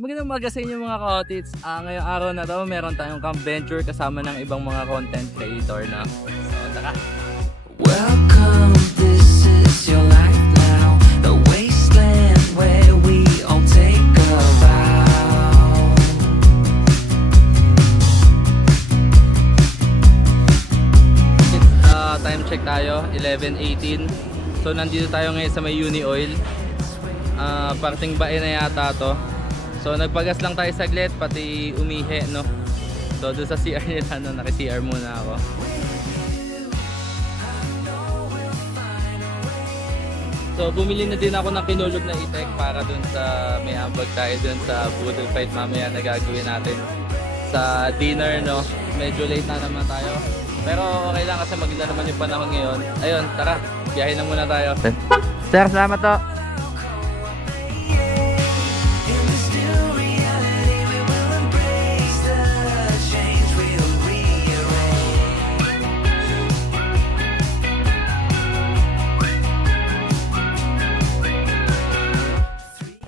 Magandang umaga sa inyo mga ka-otits. Ngayong araw na to, meron tayong camp venture kasama ng ibang mga content creator na. So, tara! Welcome, this is your life now. The wasteland where we all take a vow. Time check tayo, 11:18. So, nandito tayo ngayon sa may Uni Oil. Parting bae na yata to. So nagpagas lang tayo saglit, pati umihi, no? So doon sa CR nila, no? Naki-CR muna ako. So bumili na din ako ng kinulog na itek para doon sa may ambag tayo doon sa boodle fight mamaya na gagawin natin sa dinner, no? Medyo late na naman tayo. Pero okay lang kasi maganda naman yung panahon ngayon. Ayun, tara, biyahe na muna tayo. Sir, salamat to!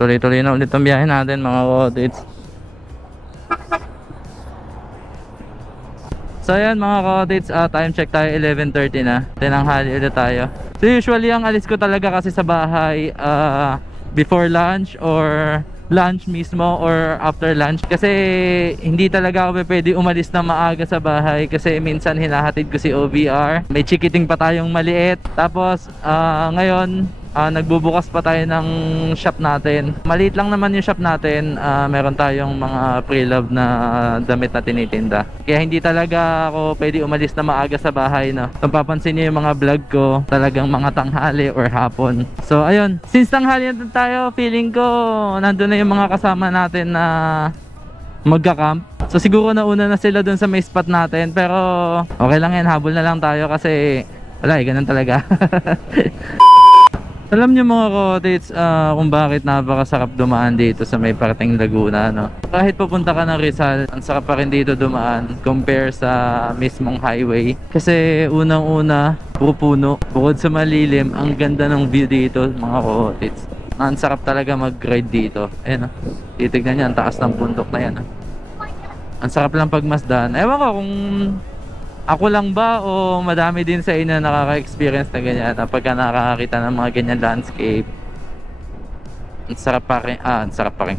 Tuloy-tuloy na ulit ang biyahe natin mga ka-otits. So ayan mga ka-otits, time check tayo 11:30 na. Tinanghali ulit tayo. So usually ang alis ko talaga kasi sa bahay before lunch or lunch mismo or after lunch. Kasi hindi talaga ako pwede umalis na maaga sa bahay kasi minsan hinahatid ko si OBR. May chikiting pa tayong maliit. Tapos ngayon nagbubukas pa tayo ng shop natin. Maliit lang naman yung shop natin. Meron tayong mga pre-love na damit na tinitinda. Kaya hindi talaga ako pwede umalis na maaga sa bahay, no? Kung papansin niyo yung mga vlog ko, talagang mga tanghali or hapon. So ayun, since tanghali na tayo, feeling ko nandun na yung mga kasama natin na magka-camp. So siguro nauna na sila dun sa may spot natin. Pero okay lang yan, habol na lang tayo kasi wala ganun talaga. Alam niyo mga ka-otits kung bakit napakasarap dumaan dito sa may parteng Laguna, no? Kahit pupunta ka ng Rizal, ang sarap pa rin dito dumaan compare sa mismong highway. Kasi unang-una, puro puno. Bukod sa malilim, ang ganda ng view dito mga ka-otits. Ang sarap talaga mag-ride dito. Ayan, titignan niyo ang taas ng bundok na yan. Ang sarap lang pagmasdan. Ewan ko kung ako lang ba o madami din sa inyo nakaka-experience na ganyan na pagka nakakakita ng mga ganyan landscape. Ang sarap pa rin, ang sarap pa rin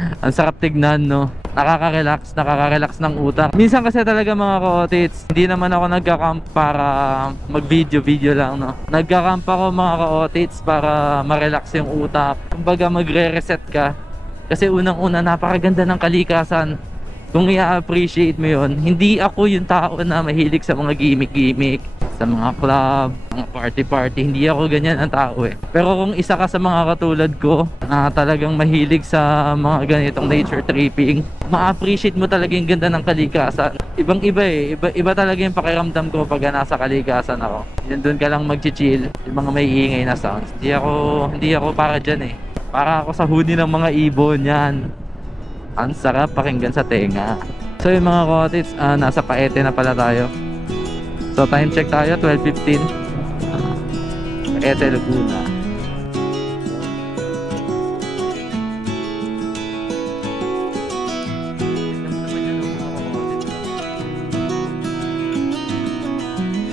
ang sarap tignan, no? Nakaka-relax ng utak. Minsan kasi talaga mga ka-otits, hindi naman ako nagka-camp para mag-video lang, no? Nagka-camp ako mga ka-otits para ma-relax yung utak. Kumbaga magre-reset ka. Kasi unang-una napakaganda ng kalikasan. Kung i-appreciate mo yun, hindi ako yung tao na mahilig sa mga gimmick-gimmick, sa mga club, mga party-party. Hindi ako ganyan ang tao eh. Pero kung isa ka sa mga katulad ko na talagang mahilig sa mga ganitong nature tripping, ma-appreciate mo talaga yung ganda ng kalikasan. Ibang-iba eh. Iba talaga yung pakiramdam ko pag nasa kalikasan ako. Yun, doon ka lang mag-chill, yung mga may iingay na sounds. Hindi ako para dyan eh. Para ako sa huni ng mga ibon yan. Ang sarap pakinggan sa tenga. So yung mga ka-otits, nasa Paete na pala tayo. So time check tayo, 12:15. Paete, Laguna.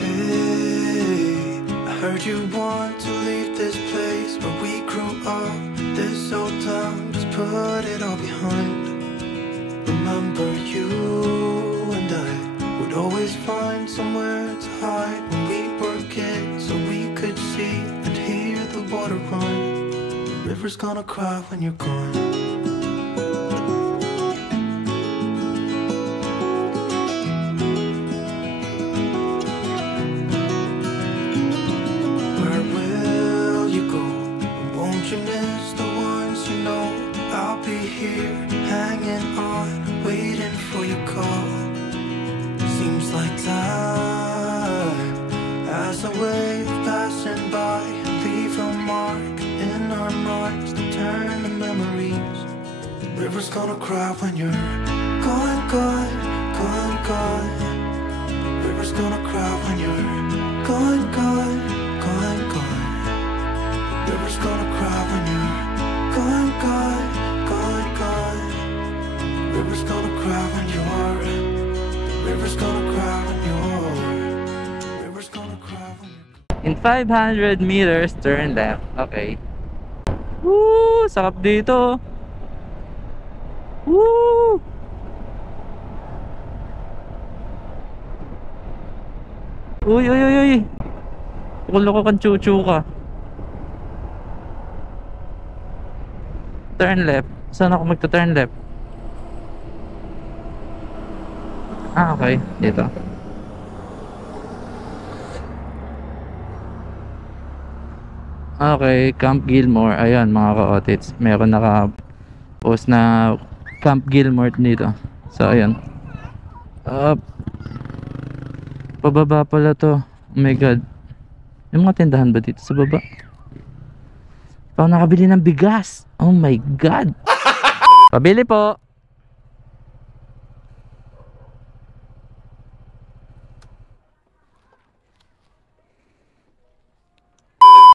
Hey, I heard you want to leave this place where we grew up. This old town, just put it all behind. Remember you and I would always find somewhere to hide when we were kids, so we could see and hear the water run. The river's gonna cry when you're gone. Where will you go? Won't you miss the ones you know? I'll be here hanging on, waiting for your call. Seems like time as a wave passing by, leave a mark in our minds to turn to memories. The river's gonna cry when you're gone, gone, gone, gone. The river's gonna cry when you're gone, gone, gone, gone. The river's gonna cry when you're gone, gone, gone, gone. 500 meters, turn left. Okay. Woo! Sarap dito. Woo! Uy, uy, uy, uy. Loko kang chuchu ka. Turn left. Saan ako magta-turn left? Ah, okay. Dito. Okay, Camp Gilmore. Ayan mga ka-otits. Meron naka-post na Camp Gilmore dito. So, ayan. Up. Pababa pala to. Oh my god. Yung mga tindahan ba dito sa baba? Parang nakabili ng bigas. Oh my god. Pabili po.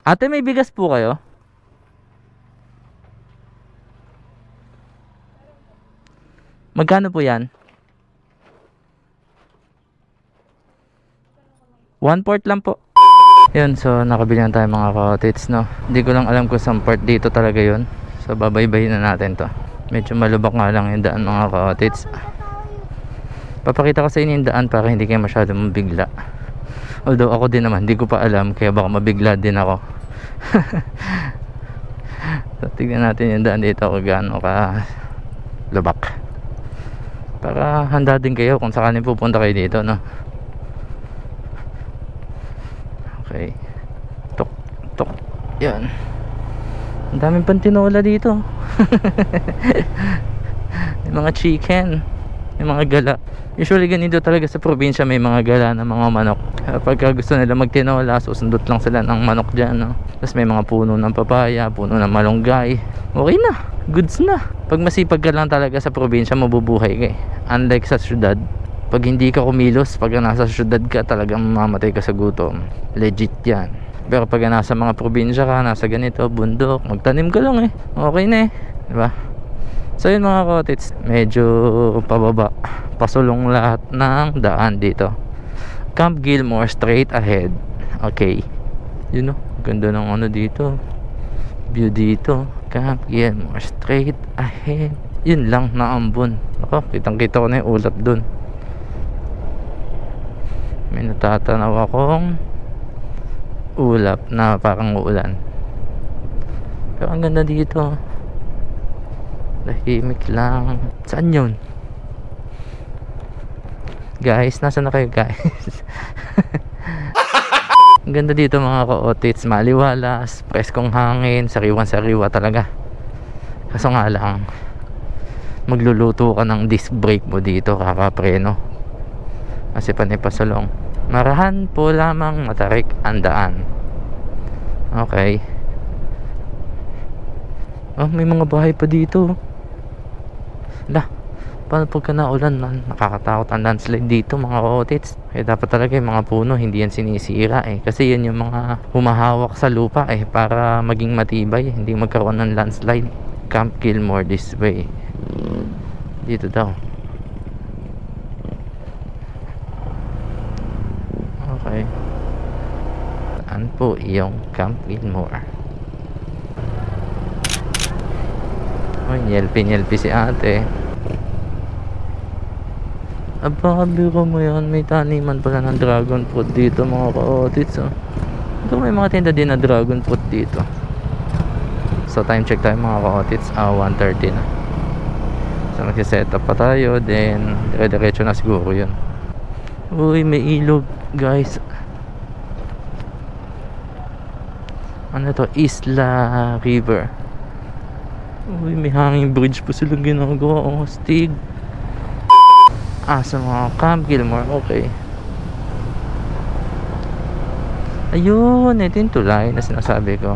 Ate, may bigas po kayo? Magkano po yan? 1/4 lang po. Yun, so nakabili na tayo mga ka-otits, no? Hindi ko lang alam kung saan part dito talaga yun. So babaybayin na natin to. Medyo malubak nga lang yung daan mga ka-otits. Papakita ko sa inyo yung daan para hindi kayo masyado mabigla. Although ako din naman, hindi ko pa alam, kaya baka mabigla din ako. So tignan natin yung daan dito kung gaano ka lubak. Para handa din kayo kung sakaling pupunta kayo dito, no? Okay. Tok, tok. Yan. Ang daming pantinola dito. May mga chicken, may mga gala. Usually ganito talaga sa probinsya, may mga gala ng mga manok. Pagka gusto nila magtinola, susundot lang sila ng manok dyan, no? Tapos may mga puno ng papaya, puno ng malunggay. Okay na, goods na. Pag masipag ka lang talaga sa probinsya, mabubuhay ka eh. Unlike sa syudad, pag hindi ka kumilos, pag nasa syudad ka, talagang mamamatay ka sa gutom. Legit yan. Pero pag nasa mga probinsya ka, nasa ganito, bundok, magtanim ka lang eh. Okay na eh, diba? So yun mga ka-otits, medyo pababa, pasulong lahat ng daan dito. Camp Gilmore, straight ahead. Okay. Yun o, ganda ng ano dito, view dito. Camp Gilmore, straight ahead. Yun lang na ambon. Ako, kitang kita ko na yung ulap dun. May natatanaw akong ulap na parang uulan. Pero ang ganda dito, tahimik lang. Saan yun? Guys, nasa na kayo guys? Ang ganda dito mga ka-otits, maliwalas, preskong hangin, sariwan-sariwa talaga. Kaso nga lang, magluluto ka ng disc brake mo dito, kakapreno. Kasi panipasulong. Marahan po lamang matarik ang daan. Okay. Oh, may mga bahay pa dito. Lah, paano pagka naulan, nakakatakot ang landslide dito mga ka-otits. Kaya dapat talaga yung mga puno hindi yan sinisira eh. Kasi yan yung mga humahawak sa lupa eh, para maging matibay, hindi magkaroon ng landslide. Camp Gilmore this way. Dito daw. Okay. Saan po yung Camp Gilmore? Oh, nyelpi si ate. Aba, biro mo yan. May taniman pala ng dragon fruit dito mga ka-otits, oh. Ito may mga tinda din na dragon fruit dito. So time check tayo mga ka-otits, 1:30 na. So nagsiset up pa tayo, then dire-diretso na siguro yun. Uy, may ilog guys. Ano to? Isla River. Uy, may hanging bridge pa silang ginagawa. Oh, stig. Sa mga Camp Gilmore. Okay. Ayun, ito yung tulay na sinasabi ko.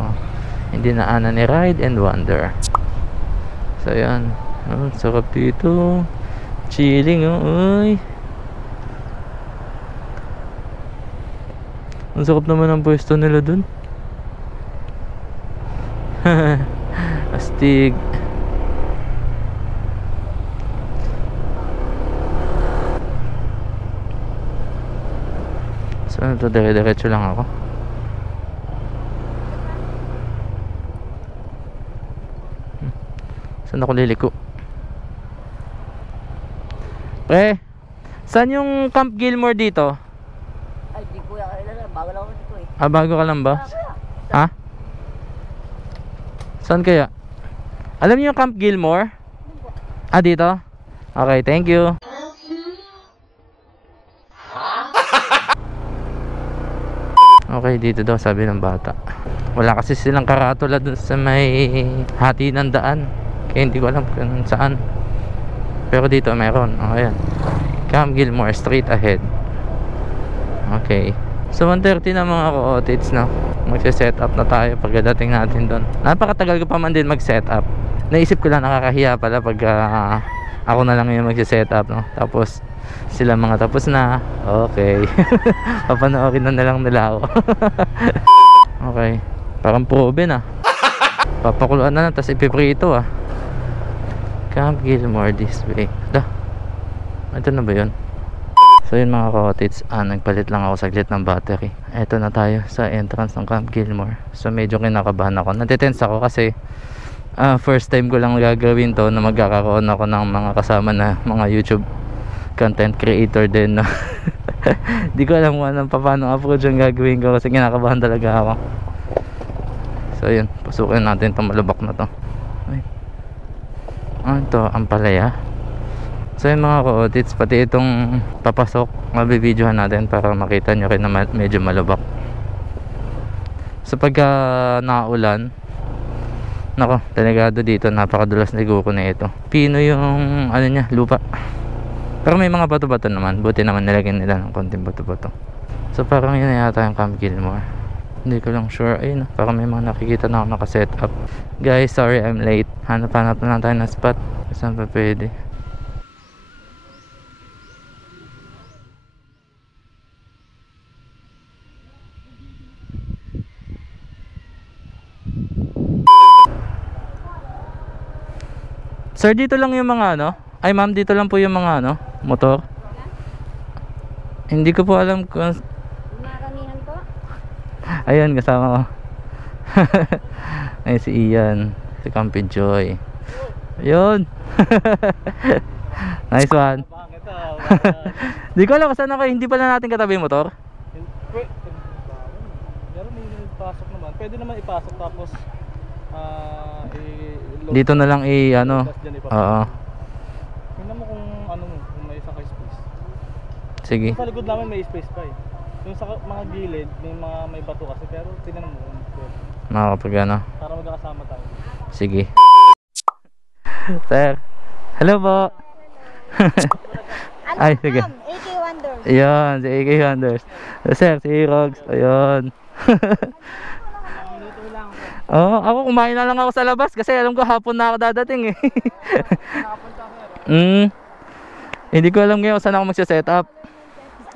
Hindi na ana ni Ride and Wonder. So yan. Oh, sarap dito. Chilling, oh. Uy. Ang sarap naman ang pwesto nila dun. Astig. So ano to, dire-diretso lang ako. Saan ako liliko? Pre, saan yung Camp Gilmore dito? Ay, di ko yan. Bago lang ako dito eh. Ah, bago ka lang ba? Ha? Saan kaya? Alam niyo yung Camp Gilmore? Ah, dito? Okay, thank you. Okay, dito daw sabi ng bata. Wala kasi silang karatula doon sa may hati ng daan. Kaya hindi ko alam kung saan. Pero dito meron. O, ayan. Camp Gilmore, straight ahead. Okay. So 1:30 na mga ka-otits, no? Magse-set up na tayo pagdating natin doon. Napakatagal ko pa man din mag-set up. Naisip ko lang nakakahiya pala pag ako na lang yung magse-set up, no? Tapos sila mga tapos na. Okay. Papanoorin na lang nila ako. Okay. Parang probe na. Papakuluan na lang tapos ipiprito ah. Camp Gilmore this way. Ito na ba yun? So yun mga ka-otits, nagpalit lang ako saglit ng battery. Eto na tayo sa entrance ng Camp Gilmore. So medyo kinakabahan ako. Natitense ako kasi first time ko lang gagawin to na magkakaroon ako ng mga kasama na mga YouTube content creator din, no? Di ko alam kung anong paano approach yung gagawin ko kasi kinakabahan talaga ako. So yun, pasukin natin itong malubak na to. Ay. Ito, Ampalaya. So yun mga ka-otits, pati itong papasok mabibidyohan natin para makita nyo rin na medyo malubak. So pagka naulan, nako, delikado dito, napakadulas na ligo ko na ito. Pino yung ano niya, lupa. Pero may mga bato-bato naman, buti naman nilagyan nila ng konting bato-bato. So parang yun na yata yung Camp Gilmore. Hindi ko lang sure. Ayun, parang may mga nakikita na ako nakaset up. Guys, sorry I'm late. Hanap-hanap na lang tayo ng spot. Saan pa pwede? Sir, dito lang yung mga ano? Ay ma'am, dito lang po yung mga ano? Motor? Hindi ko po alam kung... Maramihan po? Ayun, kasama ko. Ay, si Ian. Si Campi Joy. Ayun. Nice one. Di ko alam kung saan ako. Hindi pala natin katabi yung motor. Pero may ipasok naman. Pwede naman ipasok tapos Dito na lang ano. Oo. Tingnan mo kung may sakay space. Sige. Sa likod namin may space pa eh. Yung sa mga gilid, may bato kasi, pero tingnan mo kung pwede. Makakapag ano. Para magkakasama tayo. Sige. Sir. Hello po. Ay, sige. AK Wonders. Ayun, si AK Wonders. Sir, si Rogs. Ayun. Oo, ako kumain na lang ako sa labas kasi alam ko hapon na ako dadating eh. Hindi ko alam ngayon saan ako magse-set up.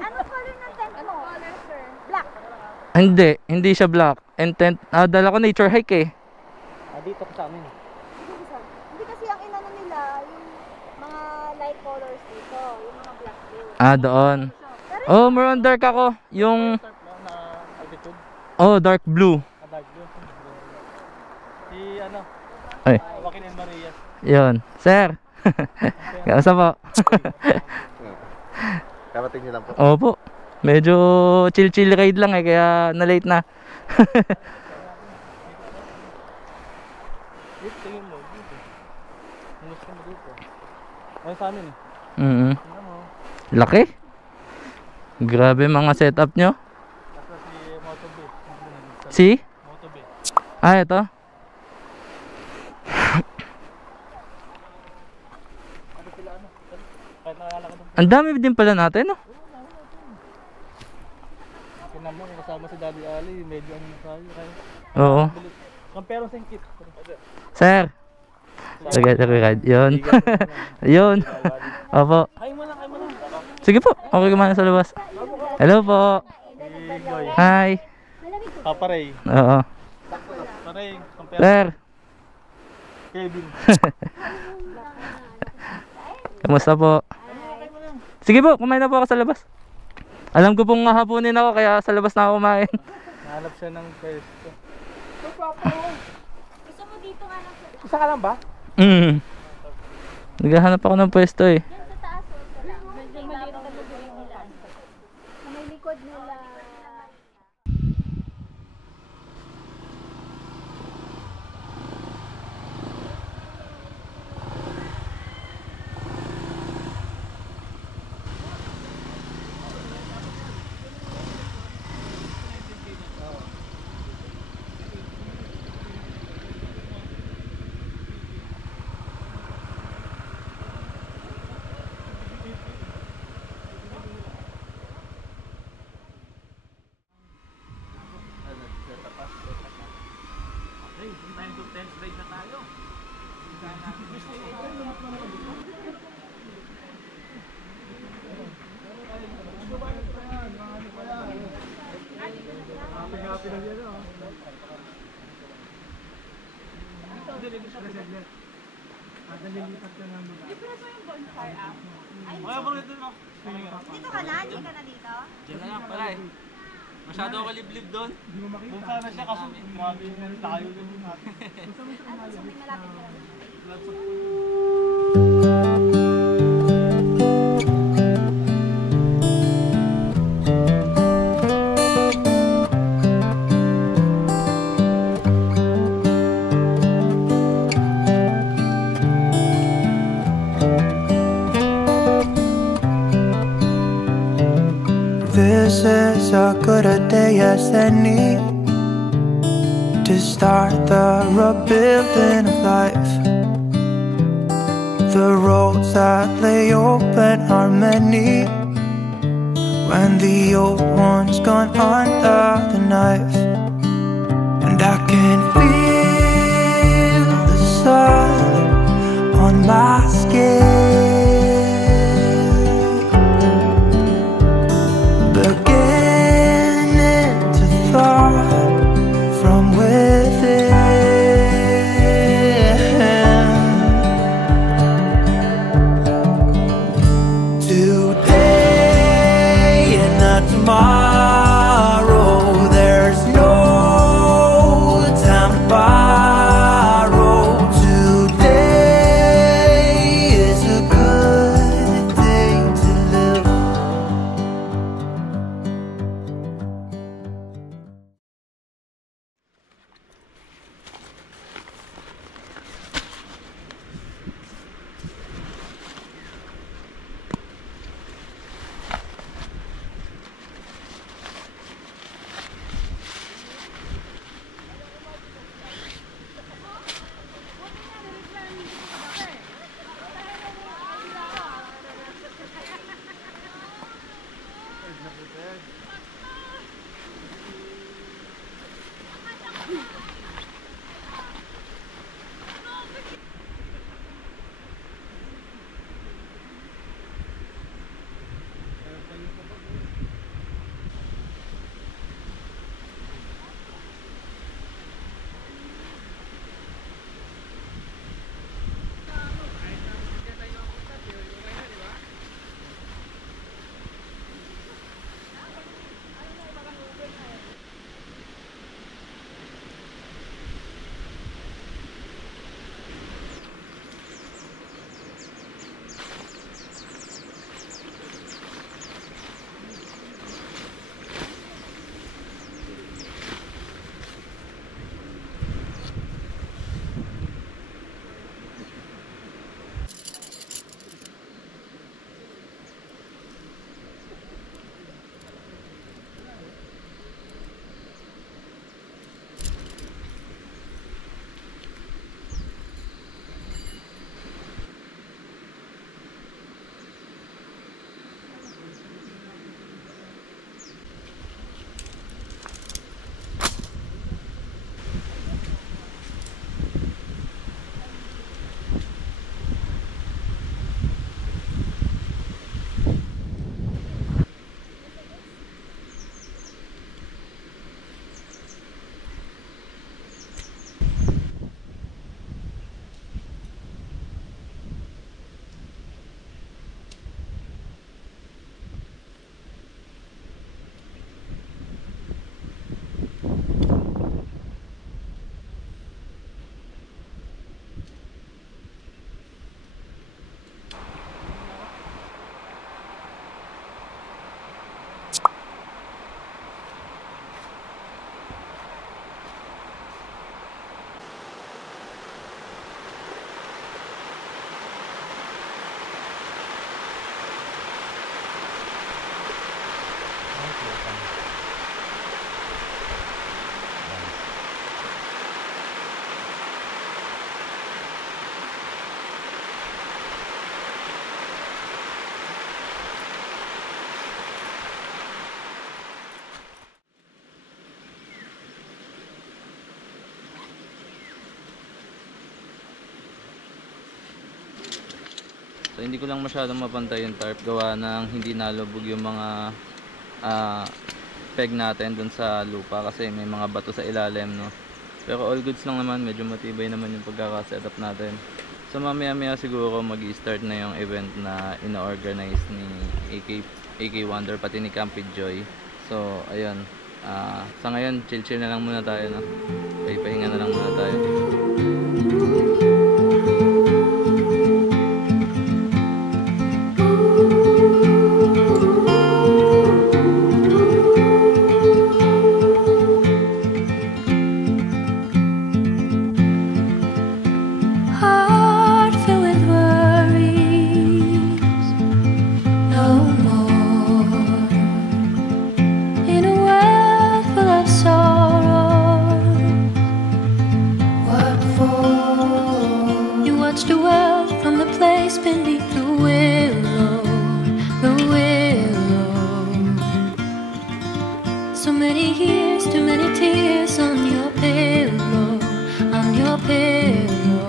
Ano color ng tent mo? Color, sir. Black. Hindi siya black. And tent, dala ko nature hike eh. Dito sa amin. Hindi kasi ang inano nila, yung mga light colors dito, yung mga black blue. Doon. Oh, more on dark ako. Yung Na altitude. oh, dark blue. Dark blue. Si ano? Ay. Joaquin and Maria. Yun. Sir. Kamusta po? Karating niyo lang po. Opo. Medyo chill ride lang eh, kaya na-late na. Dito, tingin mo. Dito. Gusto mo dito. Ayun sa amin eh. Tingnan mo. Laki. Grabe mga setup nyo. Kasi si Moto B. Si? Moto B. Ito. Kahit nakalala ko doon. Ang dami din pala natin, no? Tingnan mo kung kasama si Daddy Ali, medyo ano tayo. Oo. Compare sa kit. Sir. Sige, ride. Yun. Yun. Opo. Kain mo lang. Sige po. Okay kumain sa labas. Hello po. Joy. Hi. Papa Ray. Oo. Paray, compare Sir. Kevin. Kamusta po? Sige po, kumain na po ako sa labas. Alam ko pong hahapunin ako kaya sa labas na ako kumain. Nahanap siya ng pwesto. Gusto mo dito nga lang, sir? Isa ka lang ba? Naghahanap ako ng pwesto eh. Yan sa taas ito lang. Medyo maliit na lugar nila. Sa may likod nila. Dito ka na? Hindi ka na dito? Diyan na lang pala eh. Masyado ako liblib doon. Doon sana siya kaso mabigyan tayo doon. Ano, so may malapit ka lang. This is as good a day as any to start the rebuilding of life. The roads that lay open are many when the old one's gone under the knife. And I can feel the sun on my skin, beginning to thaw from within. Today and not tomorrow, there's no time to borrow. Today So hindi ko lang masyadong mapantay yung tarp gawa ng hindi nalubog yung mga peg natin dun sa lupa kasi may mga bato sa ilalim, no. Pero all goods lang naman, medyo matibay naman yung pagkaka-setup natin. So mamaya siguro mag-i-start na yung event na ina-organize ni AK Wonder pati ni Campy Joy. So ayun, sa ngayon chill na lang muna tayo, no. Pahinga na lang muna tayo. So many years, too many tears on your pillow, on your pillow.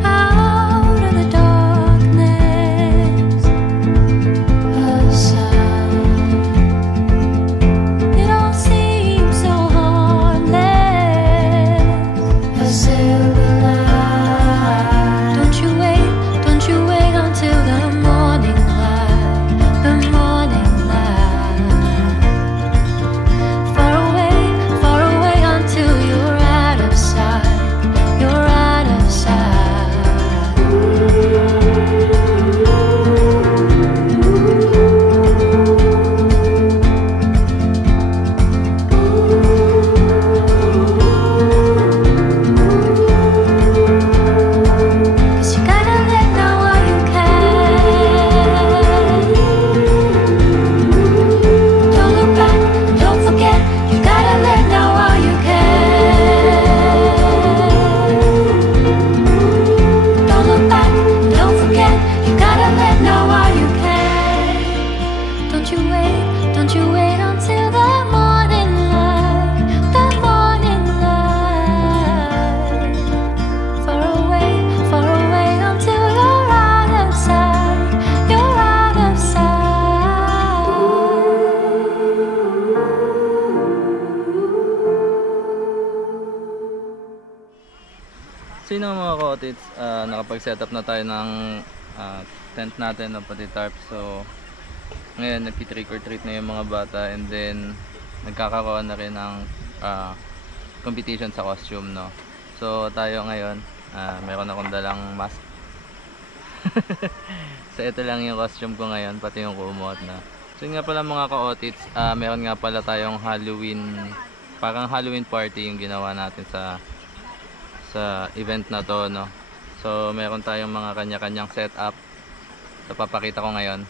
Out of the darkness, a sound. It all seems so harmless. A silver light. Don't you wait until the morning light, the morning light. Far away until you're out of sight, you're out of sight. Cause you gotta let go while you can. Don't look back, don't forget. You gotta let go while you can. Don't look back, don't forget. You gotta let go while you can. Don't you wait until the morning light, the morning light. Far away until you're out of sight, you're out of sight. So yun ang mga ka-otits, nakapag-setup na tayo ng tent natin, no, pati tarp. So ngayon nagki-trick or treat na yung mga bata, and then nagkakaroon na rin ng competition sa costume, no. So tayo ngayon, meron akong dalang mask. So ito lang yung costume ko ngayon, pati yung kumot na. So yun nga pala mga ka-otits, meron nga pala tayong Halloween, parang Halloween party yung ginawa natin sa event na to, no. So meron tayong mga kanya-kanyang setup. So papakita ko ngayon.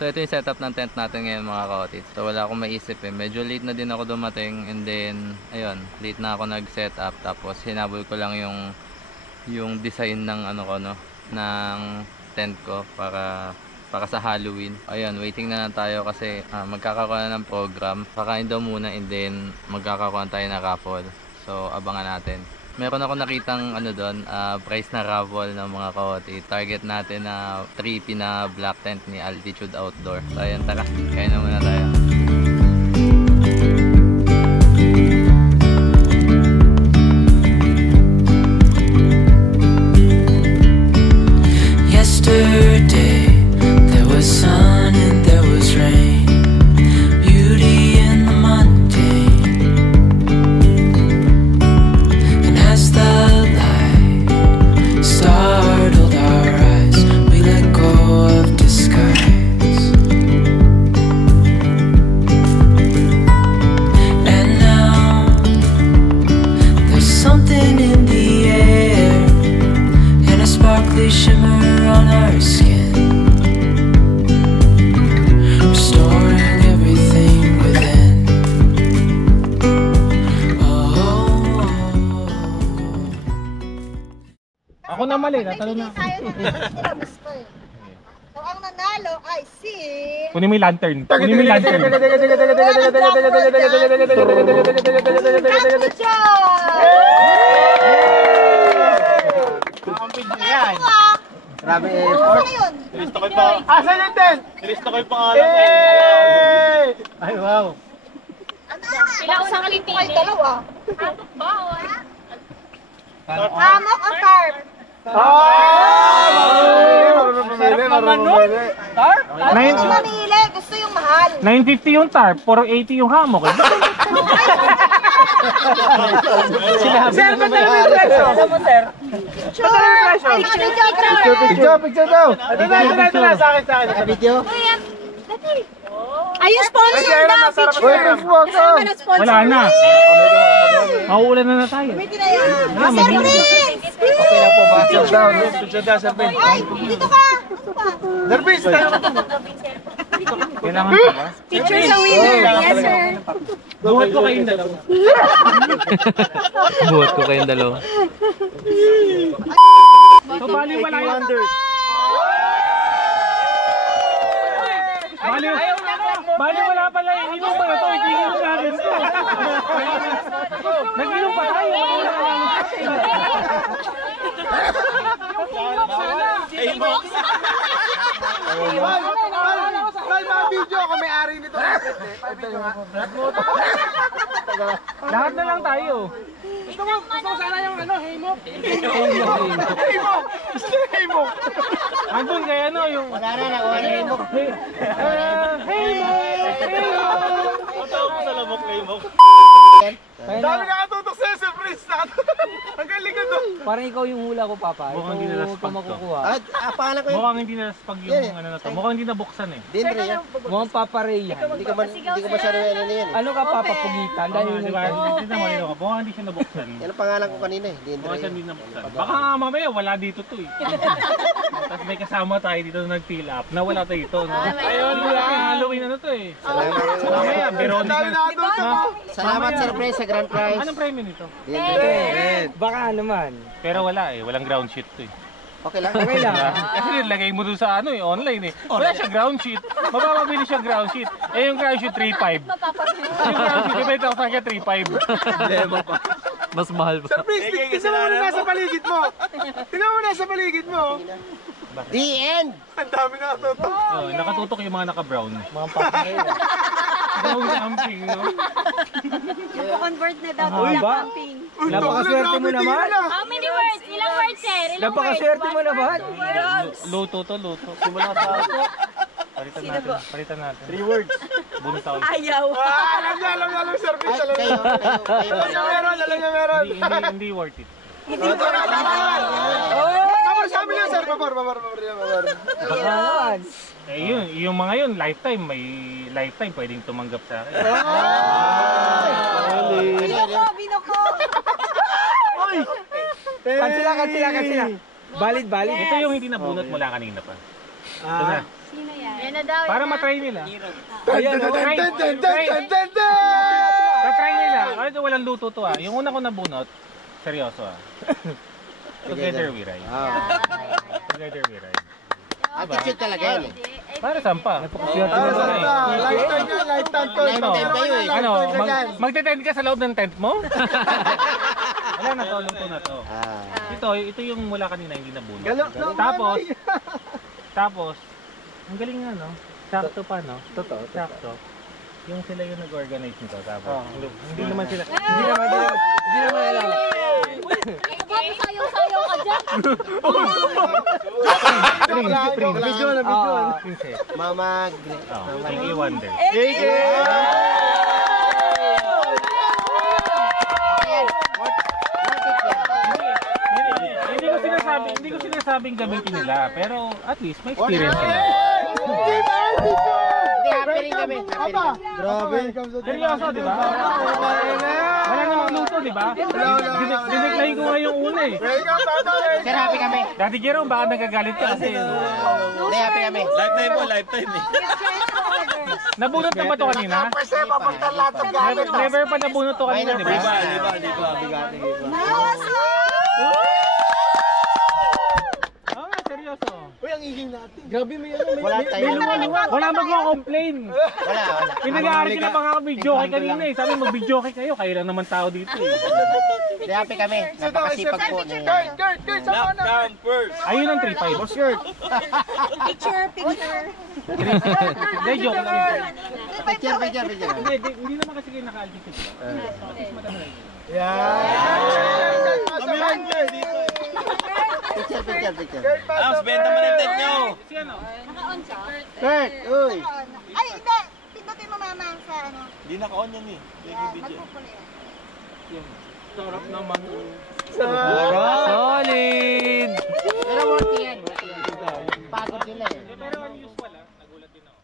So ito yung setup ng tent natin ngayon mga ka-otits. So wala akong maisip eh. Medyo late na din ako dumating, and then ayun, late na ako nag-setup, tapos hinabol ko lang yung design ng ano ko, no, ng tent ko para sa Halloween. Ayun, waiting na lang tayo kasi magkakaroon na ng program. Pakain daw muna, and then magkakaroon tayo na raffle. So abangan natin. Meron ako nakitang ano doon, price na raffle ng mga ka-otits. Target natin na 3P na black tent ni Altitude Outdoor. So ayun, tara, kain na muna tayo. na mali, natalo na. Tayo na gusto eh. So, ang nanalo ay si... Kunin mo yung lantern. Kunin mo yung lantern. Kapit John! Grabe eh. Ano yun? Nilista ko yung pangalan. Asan yung tent? Nilista ko yung pangalan. Ay, wow. Ilang sa kalipin ay dalawa. Hamok o tarp? Tarp? Gusto mamili, gusto yung mahal. 950 yung tarp, 480 yung hammock. Sir, ba't na yung presyo? Sure! Ay, Picture daw. Ito na, sa akin. Sa video? Ay, yung sponsor na, picture. Kasama ng sponsor. Wala na. Mauulan na tayo. Pwede na yan. Sir Prince! Okay lang po ba? Picture daw, Sir Ben. Ay, dito ka! Dito ka. Nervous tayo. Kailangan pa ba? Picture sa winner. Yes, sir. Buhat ko kayong dalawa. Buhat ko kayong dalawa. So, bali wala yung... Bali wala pala yung inom pa na ito. Itigil natin ito. Nag-inom pa tayo. Video ako may-ari nito. Lahat na lang tayo. Gusto ko sana yung Haymok. Haymok. Andun kaya ano yung... Wala na, nakuha na Haymok. Dami nakatutok sa'yo, surprise. Ang galing ka doon. Parang ikaw yung hula ko, Papa. Mukhang hindi na Ikaw naspag to. makukuha. Pangalan ko yun. Mukhang hindi naspag yung ano na to. Mukhang hindi nabuksan eh. Dindre yan. Mukhang Papa Ray yan. Hindi ka masyado ano na yan. Ano ka, Papa? Pugitan. Dahil Oo, yung di ba? Hindi na malino ka. Mukhang hindi siya nabuksan. Yan ang pangalan ko kanina eh. Dindre Mukhang siya yan. hindi nabuksan. Baka nga mamaya wala dito to eh. Tapos may kasama tayo dito na nag-fill up na wala tayo dito. No? Ayun, Halloween ano to eh. Mamaya, Veronica. Salamat, surprise sa grand prize. Anong premium nito? Dindre. Baka naman. Pero wala eh. Walang ground sheet to eh. Okay lang. Okay lang. Kasi nilagay mo doon sa ano eh, online eh. Wala siya ground sheet. Mapapabili siya ground sheet. Eh yung ground sheet 3.5. Yung ground sheet, ibenta ko sa kanya 3.5. Mas mahal pa. Surprise, tignan mo na nasa paligid mo. Tignan mo nasa paligid mo. The end! Ang dami na natutok. Oh, nakatutok yung mga naka-brown. Mga paparay. Brown camping, no? Convert na daw Ah, na ba? camping. Napakaswerte mo naman. How many words? Ilang words, sir? Napakaswerte mo naman. Luto to, luto. Simula sa ako. Palitan natin. Palitan natin. 3 words. Bunot ako. Ayaw. Alam niya, surprise. Alam niya meron. Hindi worth it. Papar, sabi niya, sir. Papar. Baka naman. Eh yun, yung mga yun, lifetime. May lifetime pwedeng tumanggap sa akin. Binuko. Kansila. Valid. Ito yung hindi nabunot mula kanina pa. Ito na. Sino yan? Yan na daw. Para matry nila. Ayan, Tatry nila. Ito walang luto to ah. Yung una ko nabunot, seryoso ah. Together we ride. Together we ride. Attitude talaga yan eh. Para saan pa? Napakaswerte mo Ano naman eh. lifetime to. Ano? kayo eh. Ano? Magte-tent ka sa loob ng tent mo? Wala na to, luto na to. Ito yung mula kanina hindi nabunot. Tapos, ang galing nga no? Sakto pa no? Totoo. Sakto. Yung sila yung nag-organize nito tapos. Hindi naman sila. Hindi naman alam. Bakit sayaw-sayaw ka dyan? Video na. Princess. Mama. Thank Wonder. Hindi ko sinasabing gamitin nila, pero at least may experience nila. Hindi, happy rin kami. Grabe. Seryoso, di ba? Wala namang luto, di ba? Diniklayin ko nga yung una eh. Sir, happy kami. Daddy Jerome, baka nagagalit ka kasi. Hindi, happy kami. Lifetime eh. Nabunot na ba ito kanina? Never pa nabunot ito kanina, di ba? seryoso. Uy, ang ingay natin. Grabe may ano, may Wala tayo. Wala magko-complain. Wala. Pinag-aaral sila pa nga video kay kanina eh. Sabi mag-video kay kayo lang naman tao dito eh. Hindi, happy kami. Napakasipag po ni... Kurt, sama na. Ayun ang 3-5. Boss Kurt. Picture. Hindi, joke lang yun. Picture. Hindi naman kasi kayo naka-algis ito. Yan. Kami yan. Picture. Ams, benta mo ng tent nyo. Si ano? Naka-on siya. Kurt, uy. Ay, hindi. Pindutin mo mama sa ano. Hindi naka-on yan eh. Yan, magpupuli yan. Sarap naman. Solid! Pero worthy yan. Pagod nila eh. Pero unusual ah. Nagulat din ako.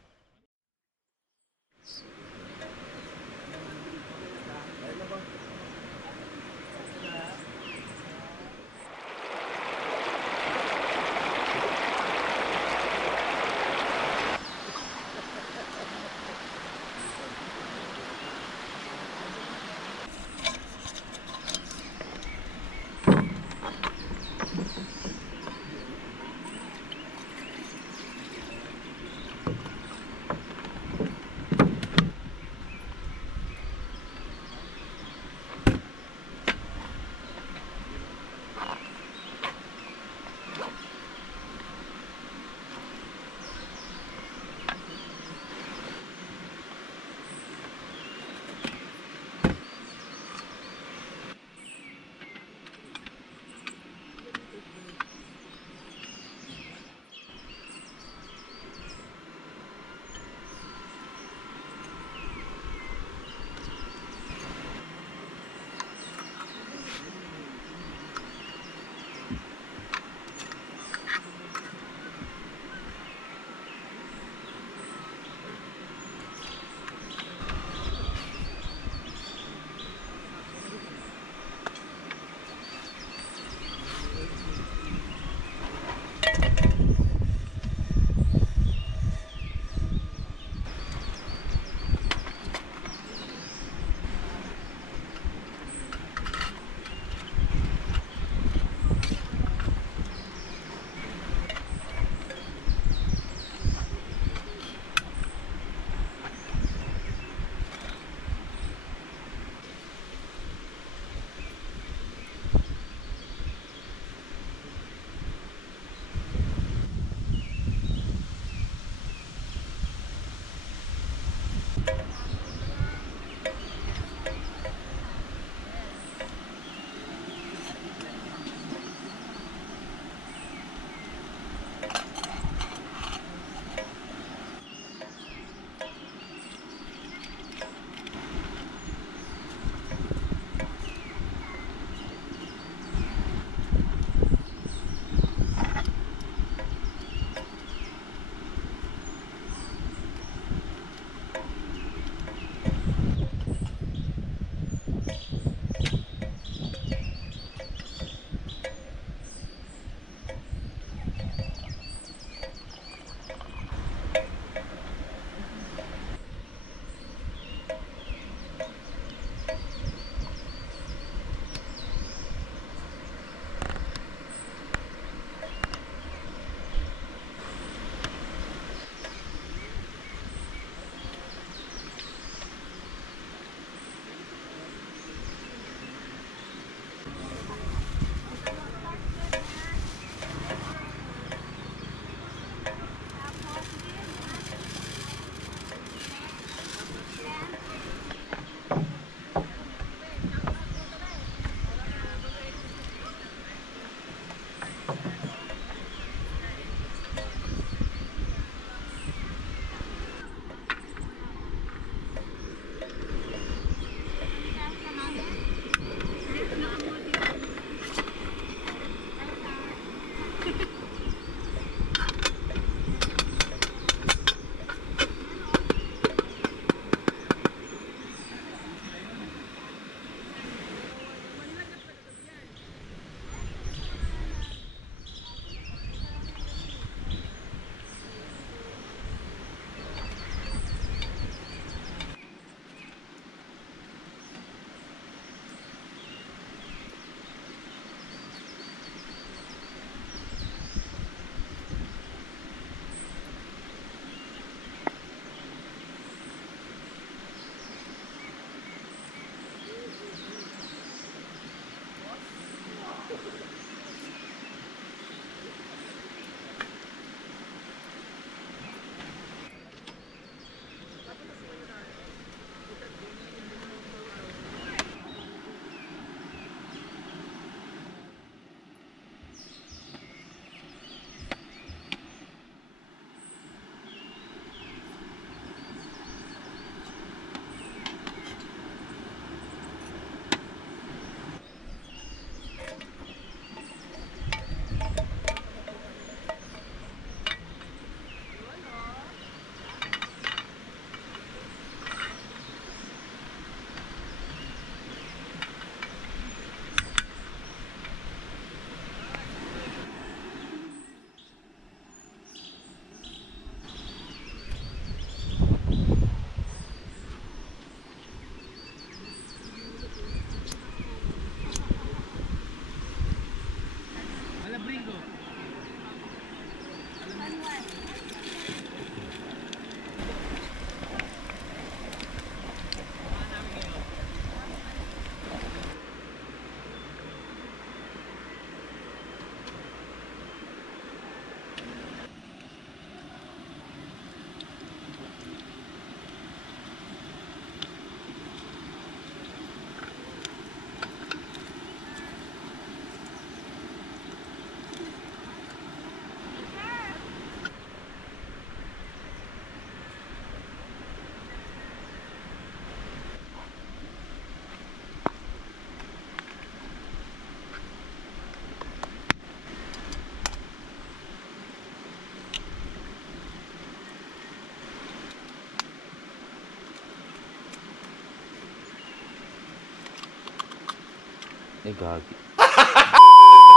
Gagi.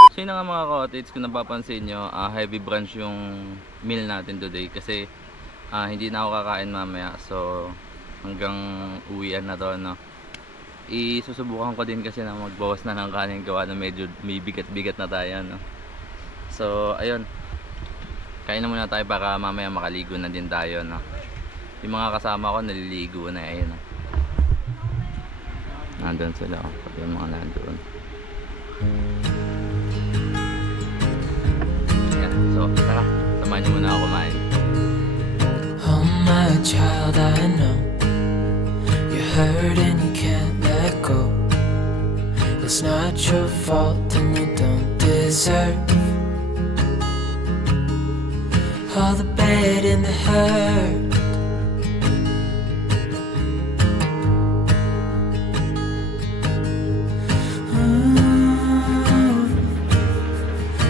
So yun na nga mga ka-otits, kung napapansin nyo, heavy brunch yung meal natin today kasi hindi na ako kakain mamaya. So hanggang uwian na to, no? Isusubukan ko din kasi na magbawas na ng kanin gawa na medyo may bigat-bigat na tayo, no? So ayun, kain na muna tayo para mamaya makaligo na din tayo, no? Yung mga kasama ko naliligo na, ayun, no? Nandun sila, pati yung mga nandun. Yeah, so tara, samahan niyo muna ako kumain. Oh my child, I know you're hurt and you can't let go. It's not your fault and you don't deserve all the bad and the hurt.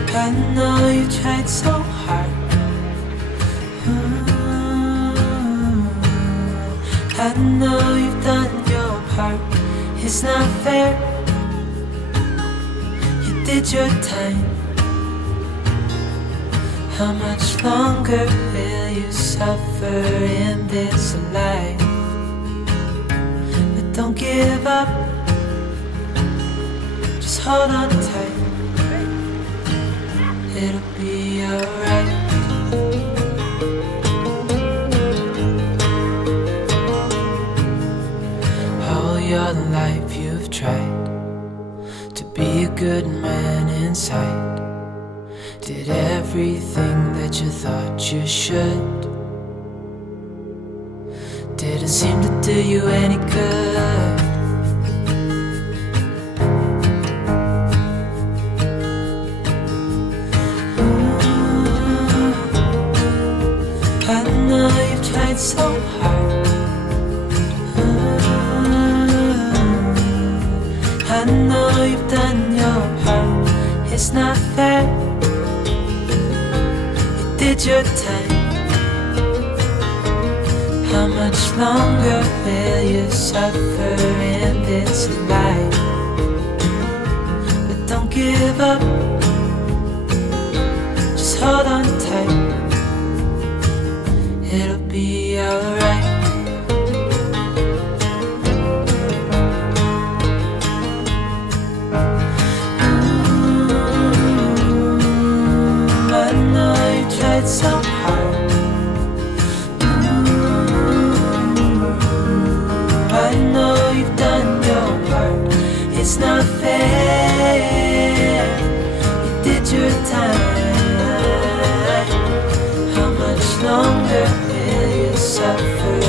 I know you tried so hard. I know you've done your part. It's not fair. You did your time. How much longer will you suffer in this life? But don't give up. Just hold on tight. It'll be alright. All your life you've tried to be a good man inside. Did everything that you thought you should. Didn't seem to do you any good. I know you've tried so hard. I know you've done your part. It's not fair. You did your time. How much longer will you suffer in this life? But don't give up. Just hold on tight. It'll be alright. I know you tried so hard. I know you've done your part. It's not fair. You did your time. How much longer will you suffer